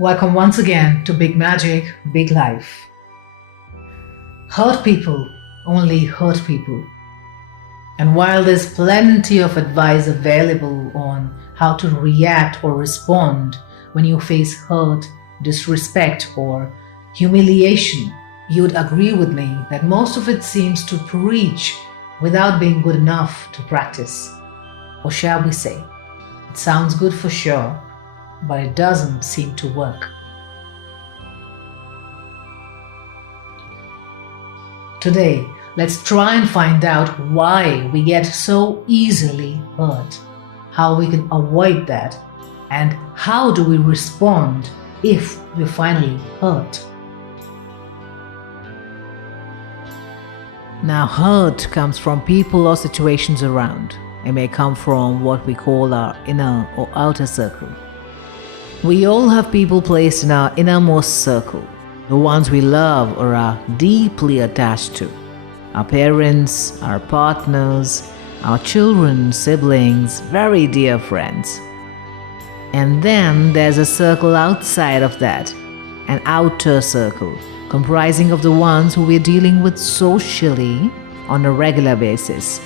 Welcome once again to Big Magic, Big Life. Hurt people only hurt people. And while there's plenty of advice available on how to react or respond when you face hurt, disrespect, or humiliation, you'd agree with me that most of it seems to preach without being good enough to practice. Or shall we say, it sounds good for sure, but it doesn't seem to work. Today, let's try and find out why we get so easily hurt, how we can avoid that, and how do we respond if we're finally hurt. Now, hurt comes from people or situations around. It may come from what we call our inner or outer circle. We all have people placed in our innermost circle, the ones we love or are deeply attached to. Our parents, our partners, our children, siblings, very dear friends. And then there's a circle outside of that, an outer circle, comprising of the ones who we're dealing with socially on a regular basis,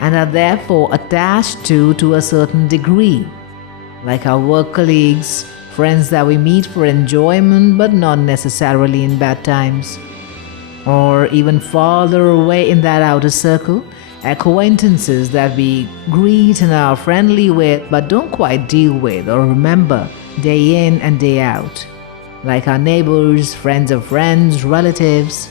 and are therefore attached to a certain degree, like our work colleagues, friends that we meet for enjoyment but not necessarily in bad times. Or even farther away in that outer circle, acquaintances that we greet and are friendly with but don't quite deal with or remember day in and day out, like our neighbors, friends of friends, relatives.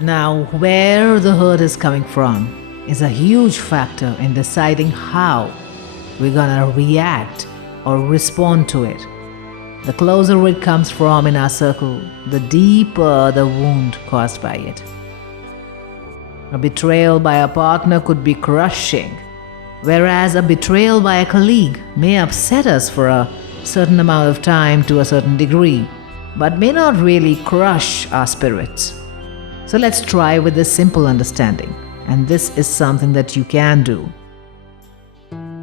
Now, where the hurt is coming from is a huge factor in deciding how we're gonna react or respond to it. The closer it comes from in our circle, the deeper the wound caused by it. A betrayal by a partner could be crushing, whereas a betrayal by a colleague may upset us for a certain amount of time to a certain degree, but may not really crush our spirits. So let's try with this simple understanding, and this is something that you can do.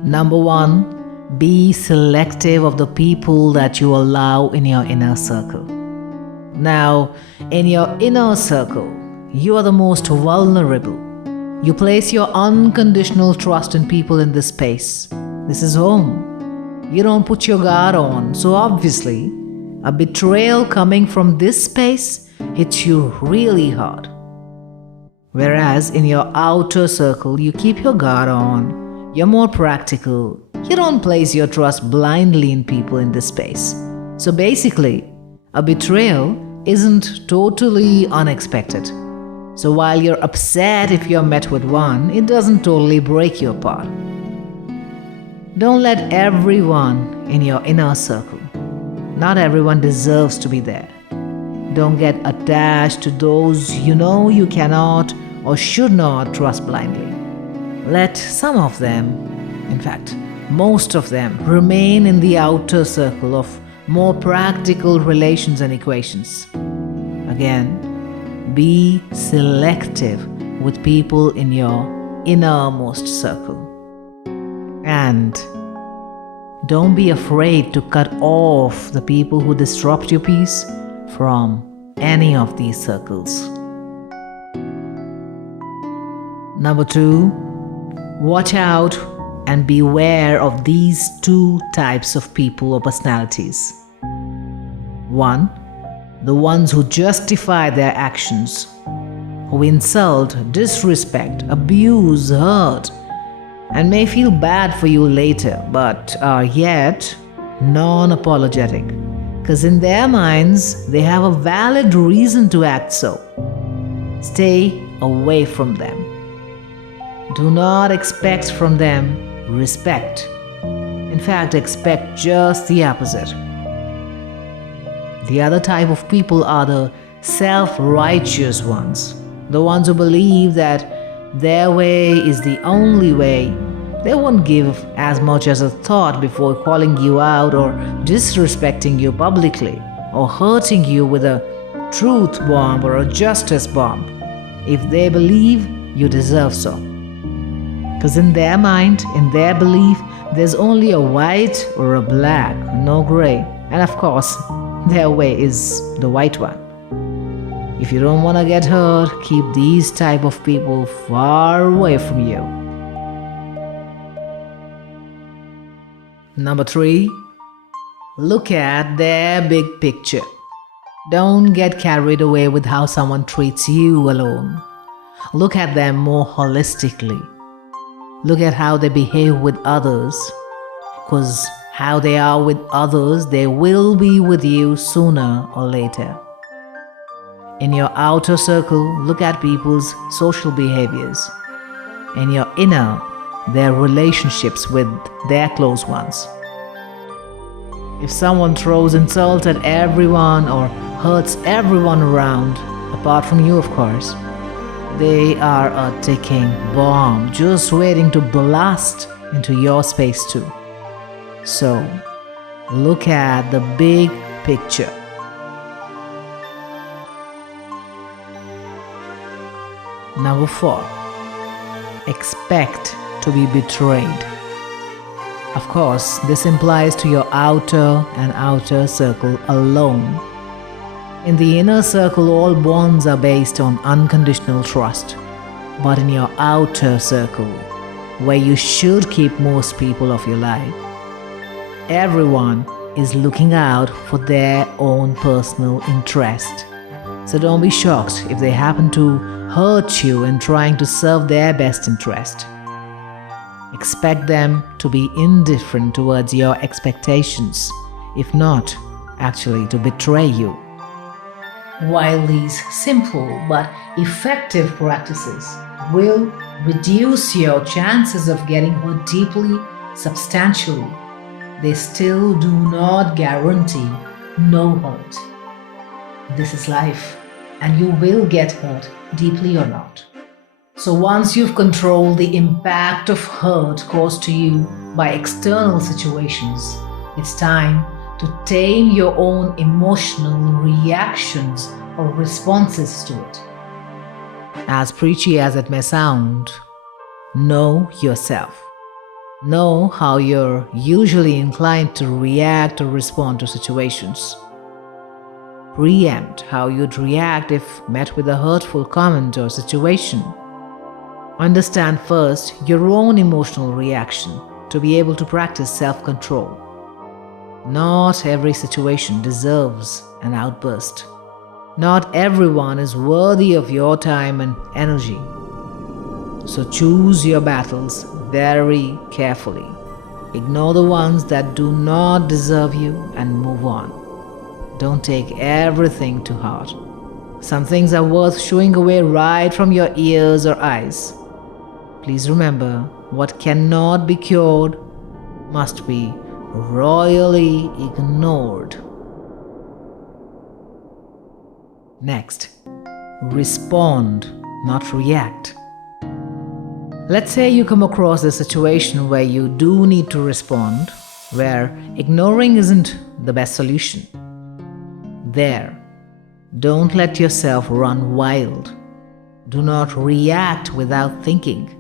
Number one, be selective of the people that you allow in your inner circle. Now, in your inner circle, you are the most vulnerable. You place your unconditional trust in people in this space. This is home. You don't put your guard on, so obviously, a betrayal coming from this space hits you really hard. Whereas in your outer circle, you keep your guard on, you're more practical, you don't place your trust blindly in people in this space. So basically, a betrayal isn't totally unexpected. So while you're upset if you're met with one, it doesn't totally break you apart. Don't let everyone in your inner circle. Not everyone deserves to be there. Don't get attached to those you know you cannot or should not trust blindly. Let some of them, in fact, most of them, remain in the outer circle of more practical relations and equations. Again, be selective with people in your innermost circle. And don't be afraid to cut off the people who disrupt your peace from any of these circles. Number two, watch out and beware of these two types of people or personalities. One, the ones who justify their actions, who insult, disrespect, abuse, hurt, and may feel bad for you later, but are yet non-apologetic, because in their minds they have a valid reason to act so. Stay away from them. Do not expect from them respect. In fact, expect just the opposite. The other type of people are the self-righteous ones, the ones who believe that their way is the only way. They won't give as much as a thought before calling you out or disrespecting you publicly or hurting you with a truth bomb or a justice bomb if they believe you deserve so. Because in their mind, in their belief, there's only a white or a black, no gray. And of course, their way is the white one. If you don't want to get hurt, keep these type of people far away from you. Number 3, look at their big picture. Don't get carried away with how someone treats you alone. Look at them more holistically. Look at how they behave with others. Because how they are with others, they will be with you sooner or later. In your outer circle, look at people's social behaviors. In your inner, their relationships with their close ones. If someone throws insult at everyone or hurts everyone around, apart from you of course, they are a ticking bomb just waiting to blast into your space too. So, look at the big picture. Number 4, expect to be betrayed. Of course, this implies to your outer and outer circle alone. In the inner circle, all bonds are based on unconditional trust. But in your outer circle, where you should keep most people of your life, everyone is looking out for their own personal interest. So don't be shocked if they happen to hurt you in trying to serve their best interest. Expect them to be indifferent towards your expectations, if not, actually to betray you. While these simple but effective practices will reduce your chances of getting hurt deeply, substantially, they still do not guarantee no hurt. This is life, and you will get hurt, deeply or not. So once you've controlled the impact of hurt caused to you by external situations, it's time to tame your own emotional reactions or responses to it. As preachy as it may sound, know yourself. Know how you're usually inclined to react or respond to situations. Preempt how you'd react if met with a hurtful comment or situation. Understand first your own emotional reaction to be able to practice self-control. Not every situation deserves an outburst. Not everyone is worthy of your time and energy. So choose your battles very carefully. Ignore the ones that do not deserve you and move on. Don't take everything to heart. Some things are worth shooing away right from your ears or eyes. Please remember, what cannot be cured must be royally ignored. Next, respond, not react. Let's say you come across a situation where you do need to respond, where ignoring isn't the best solution. There, don't let yourself run wild. Do not react without thinking.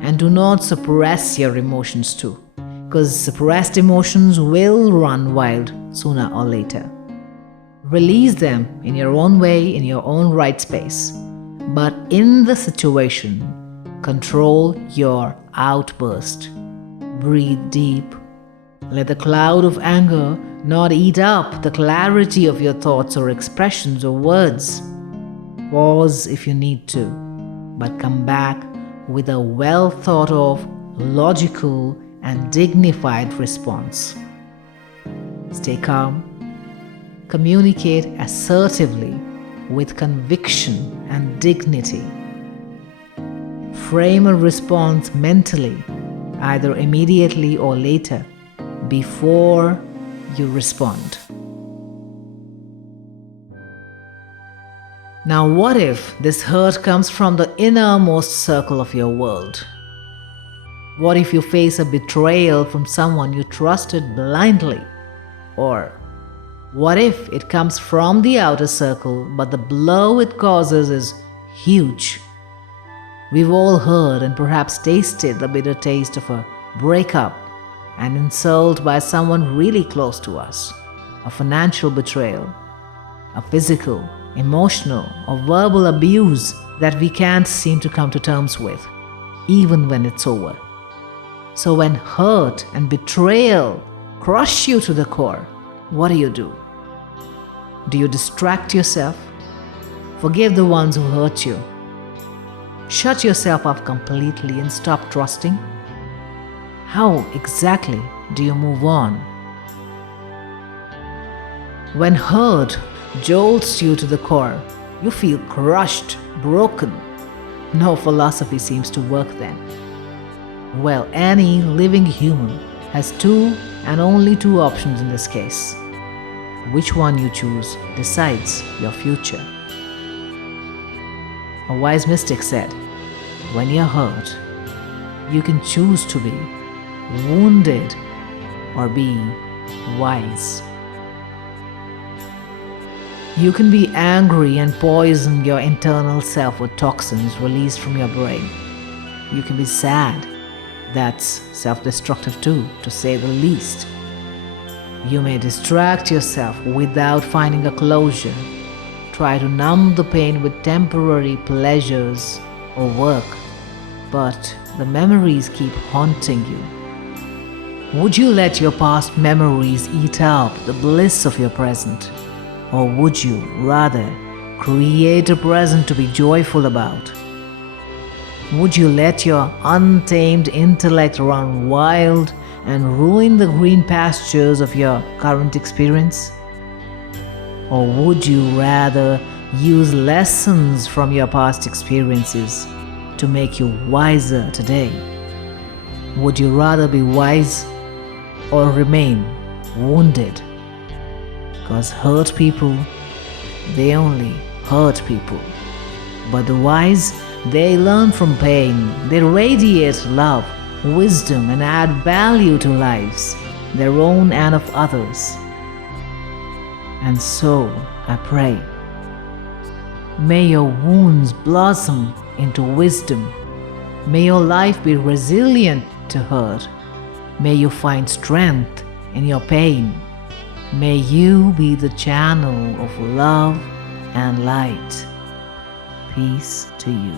And do not suppress your emotions too, because suppressed emotions will run wild sooner or later. Release them in your own way, in your own right space. But in the situation, control your outburst. Breathe deep. Let the cloud of anger not eat up the clarity of your thoughts or expressions or words. Pause if you need to, but come back with a well thought of, logical, and dignified response. Stay calm. Communicate assertively with conviction and dignity. Frame a response mentally, either immediately or later, before you respond. Now, what if this hurt comes from the innermost circle of your world? What if you face a betrayal from someone you trusted blindly? Or what if it comes from the outer circle, but the blow it causes is huge? We've all heard and perhaps tasted the bitter taste of a breakup, an insult by someone really close to us, a financial betrayal, a physical, emotional, or verbal abuse that we can't seem to come to terms with, even when it's over. So when hurt and betrayal crush you to the core, what do? Do you distract yourself? Forgive the ones who hurt you? Shut yourself up completely and stop trusting? How exactly do you move on? When hurt jolts you to the core, you feel crushed, broken. No philosophy seems to work then. Well, any living human has two and only two options in this case. Which one you choose decides your future. A wise mystic said, when you're hurt, you can choose to be wounded or be wise. You can be angry and poison your internal self with toxins released from your brain. You can be sad. That's self-destructive too, to say the least. You may distract yourself without finding a closure. Try to numb the pain with temporary pleasures or work, but the memories keep haunting you. Would you let your past memories eat up the bliss of your present? Or would you rather create a present to be joyful about? Would you let your untamed intellect run wild and ruin the green pastures of your current experience? Or would you rather use lessons from your past experiences to make you wiser today? Would you rather be wise or remain wounded? Because hurt people, they only hurt people. But the wise, they learn from pain. They radiate love, wisdom, and add value to lives, their own and of others. And so, I pray, may your wounds blossom into wisdom. May your life be resilient to hurt. May you find strength in your pain. May you be the channel of love and light. Peace to you.